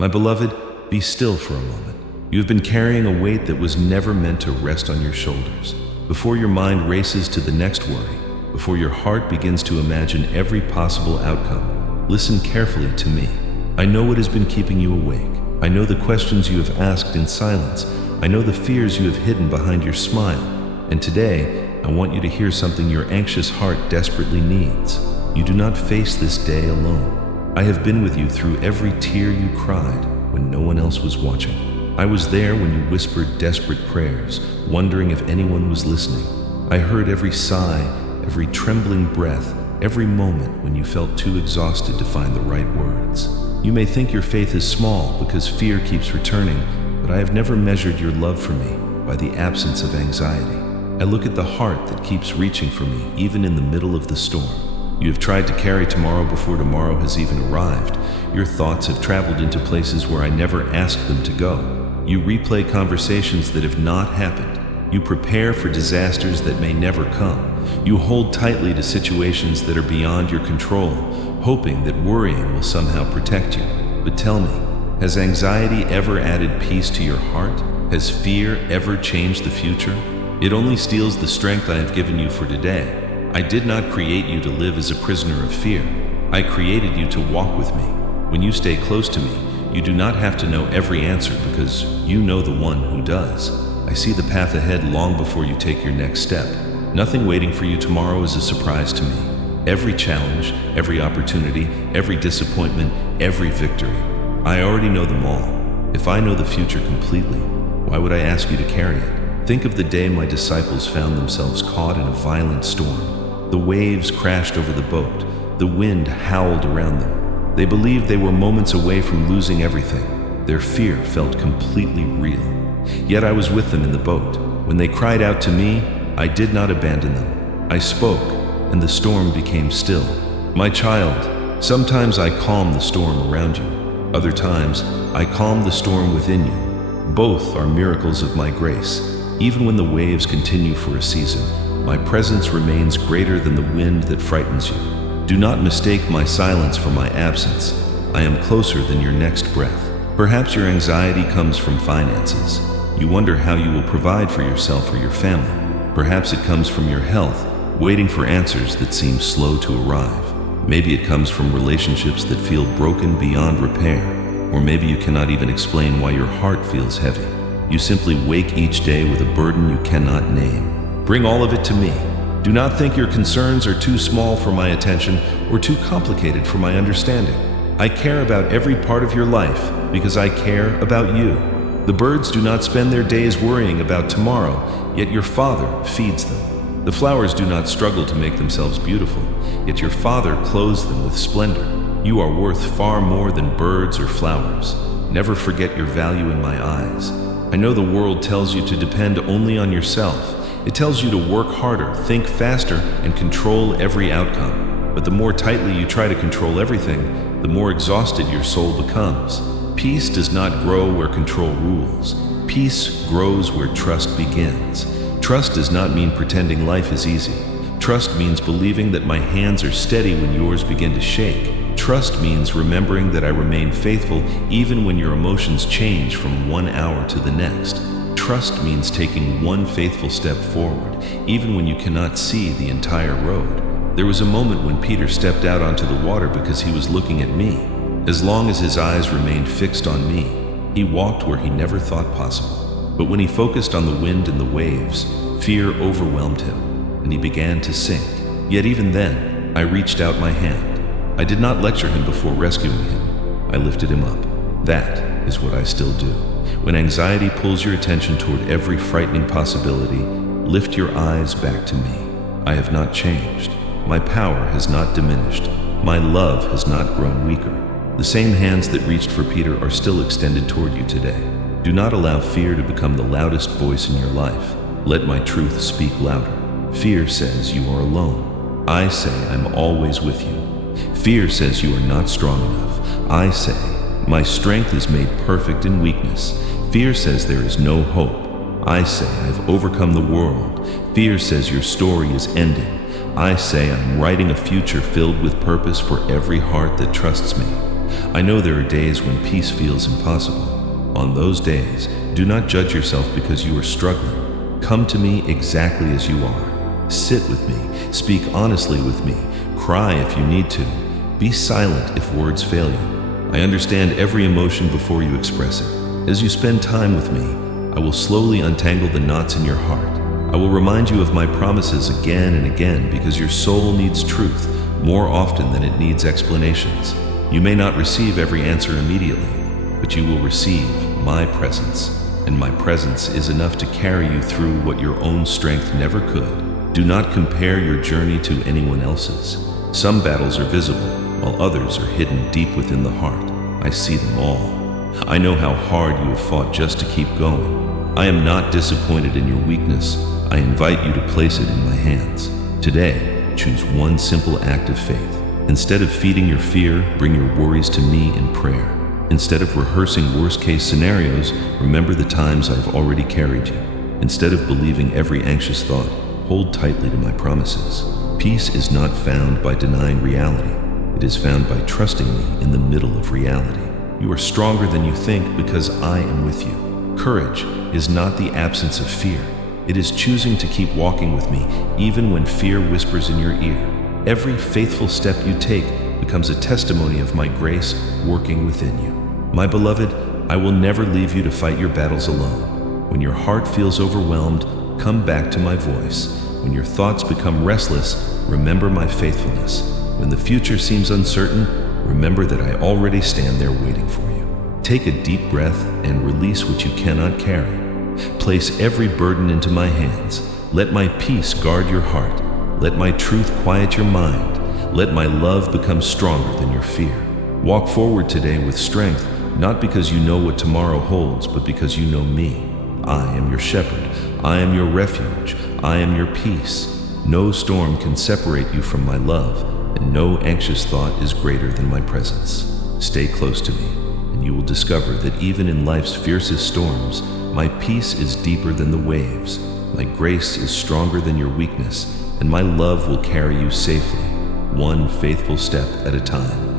My beloved, be still for a moment. You have been carrying a weight that was never meant to rest on your shoulders. Before your mind races to the next worry, before your heart begins to imagine every possible outcome, listen carefully to me. I know what has been keeping you awake. I know the questions you have asked in silence. I know the fears you have hidden behind your smile. And today, I want you to hear something your anxious heart desperately needs. You do not face this day alone. I have been with you through every tear you cried when no one else was watching. I was there when you whispered desperate prayers, wondering if anyone was listening. I heard every sigh, every trembling breath, every moment when you felt too exhausted to find the right words. You may think your faith is small because fear keeps returning, but I have never measured your love for me by the absence of anxiety. I look at the heart that keeps reaching for me even in the middle of the storm. You have tried to carry tomorrow before tomorrow has even arrived. Your thoughts have traveled into places where I never asked them to go. You replay conversations that have not happened. You prepare for disasters that may never come. You hold tightly to situations that are beyond your control, hoping that worrying will somehow protect you. But tell me, has anxiety ever added peace to your heart? Has fear ever changed the future? It only steals the strength I have given you for today. I did not create you to live as a prisoner of fear. I created you to walk with me. When you stay close to me, you do not have to know every answer because you know the one who does. I see the path ahead long before you take your next step. Nothing waiting for you tomorrow is a surprise to me. Every challenge, every opportunity, every disappointment, every victory. I already know them all. If I know the future completely, why would I ask you to carry it? Think of the day my disciples found themselves caught in a violent storm. The waves crashed over the boat. The wind howled around them. They believed they were moments away from losing everything. Their fear felt completely real. Yet I was with them in the boat. When they cried out to me, I did not abandon them. I spoke, and the storm became still. My child, sometimes I calm the storm around you. Other times, I calm the storm within you. Both are miracles of my grace. Even when the waves continue for a season, my presence remains greater than the wind that frightens you. Do not mistake my silence for my absence. I am closer than your next breath. Perhaps your anxiety comes from finances. You wonder how you will provide for yourself or your family. Perhaps it comes from your health, waiting for answers that seem slow to arrive. Maybe it comes from relationships that feel broken beyond repair. Or maybe you cannot even explain why your heart feels heavy. You simply wake each day with a burden you cannot name. Bring all of it to me. Do not think your concerns are too small for my attention or too complicated for my understanding. I care about every part of your life because I care about you. The birds do not spend their days worrying about tomorrow, yet your Father feeds them. The flowers do not struggle to make themselves beautiful, yet your Father clothes them with splendor. You are worth far more than birds or flowers. Never forget your value in my eyes. I know the world tells you to depend only on yourself. It tells you to work harder, think faster, and control every outcome. But the more tightly you try to control everything, the more exhausted your soul becomes. Peace does not grow where control rules. Peace grows where trust begins. Trust does not mean pretending life is easy. Trust means believing that my hands are steady when yours begin to shake. Trust means remembering that I remain faithful even when your emotions change from one hour to the next. Trust means taking one faithful step forward, even when you cannot see the entire road. There was a moment when Peter stepped out onto the water because he was looking at me. As long as his eyes remained fixed on me, he walked where he never thought possible. But when he focused on the wind and the waves, fear overwhelmed him, and he began to sink. Yet even then, I reached out my hand. I did not lecture him before rescuing him. I lifted him up. That is what I still do. When anxiety pulls your attention toward every frightening possibility, lift your eyes back to me. I have not changed. My power has not diminished. My love has not grown weaker. The same hands that reached for Peter are still extended toward you today. Do not allow fear to become the loudest voice in your life. Let my truth speak louder. Fear says you are alone. I say I'm always with you. Fear says you are not strong enough. I say, my strength is made perfect in weakness. Fear says there is no hope. I say I've overcome the world. Fear says your story is ending. I say I'm writing a future filled with purpose for every heart that trusts me. I know there are days when peace feels impossible. On those days, do not judge yourself because you are struggling. Come to me exactly as you are. Sit with me, speak honestly with me, cry if you need to. Be silent if words fail you. I understand every emotion before you express it. As you spend time with me, I will slowly untangle the knots in your heart. I will remind you of my promises again and again because your soul needs truth more often than it needs explanations. You may not receive every answer immediately, but you will receive my presence, and my presence is enough to carry you through what your own strength never could. Do not compare your journey to anyone else's. Some battles are visible, while others are hidden deep within the heart. I see them all. I know how hard you have fought just to keep going. I am not disappointed in your weakness. I invite you to place it in my hands. Today, choose one simple act of faith. Instead of feeding your fear, bring your worries to me in prayer. Instead of rehearsing worst-case scenarios, remember the times I've already carried you. Instead of believing every anxious thought, hold tightly to my promises. Peace is not found by denying reality. It is found by trusting me in the middle of reality. You are stronger than you think because I am with you. Courage is not the absence of fear. It is choosing to keep walking with me even when fear whispers in your ear. Every faithful step you take becomes a testimony of my grace working within you. My beloved, I will never leave you to fight your battles alone. When your heart feels overwhelmed, come back to my voice. When your thoughts become restless, remember my faithfulness. When the future seems uncertain, remember that I already stand there waiting for you. Take a deep breath and release what you cannot carry. Place every burden into my hands. Let my peace guard your heart. Let my truth quiet your mind. Let my love become stronger than your fear. Walk forward today with strength, not because you know what tomorrow holds, but because you know me. I am your shepherd. I am your refuge. I am your peace. No storm can separate you from my love, and no anxious thought is greater than my presence. Stay close to me, and you will discover that even in life's fiercest storms, my peace is deeper than the waves. My grace is stronger than your weakness, and my love will carry you safely, one faithful step at a time.